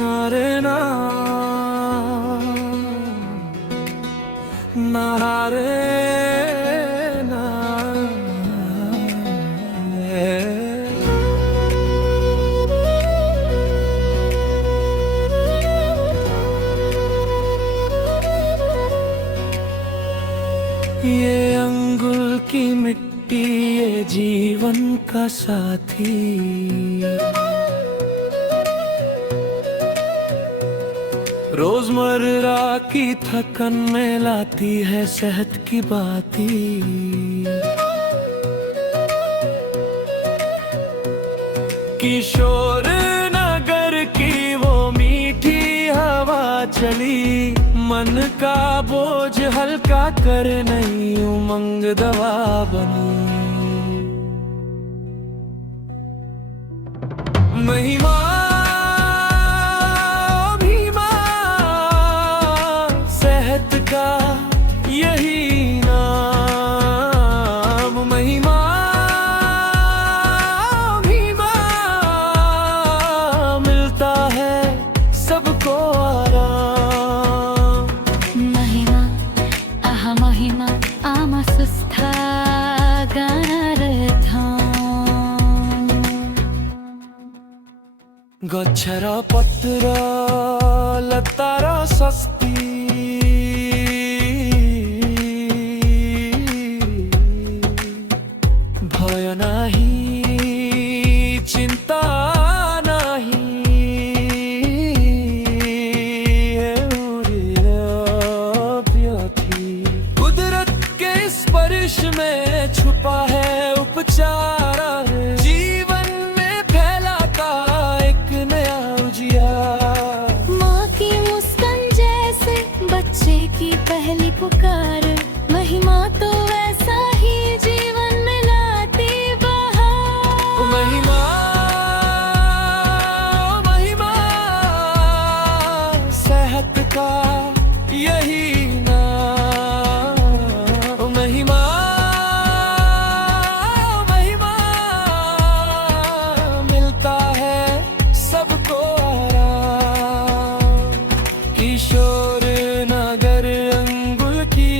नारे ना नारे ना ये अंगुल की मिट्टी, ये जीवन का साथी। रोजमर्रा की थकन में लाती है सेहत की बाती। किशोर नगर की वो मीठी हवा चली, मन का बोझ हल्का कर नई उमंग दवा बनी। महिमा का यही नाम, महिमा महिमा मिलता है सबको आराम। महिमा आह महिमा आमा सुस्थागानार्थम्। गच्छर पत्र लतार सस्ती, भय नाही चिंता नाही। कुदरत के स्पर्श में छुपा है उपचार, जीवन में फैलाता एक नया उजियार। माँ की मुस्कान जैसे बच्चे की पहली पुकार, महिमा तो ऐसा ही जीवन में लाती बहार। महिमा महिमा सेहत का यही नाम। महिमा महिमा मिलता है सबको आराम। किशोर नगर अंगुल की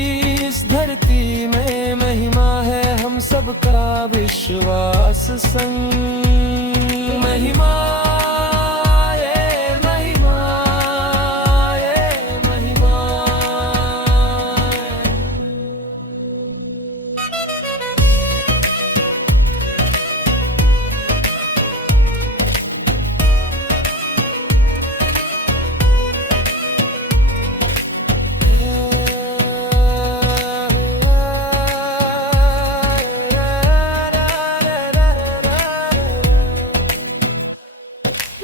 इस धरती में महिमा है हम सबका विश्वास संग। महिमा ये महिमा ये महिमा।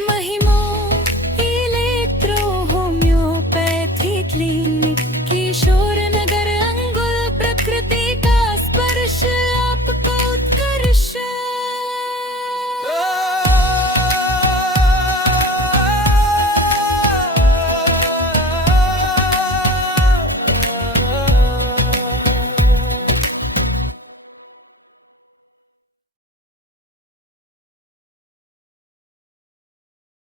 महिमा इलेक्ट्रो होम्योपैथी क्लिनिक, किशोर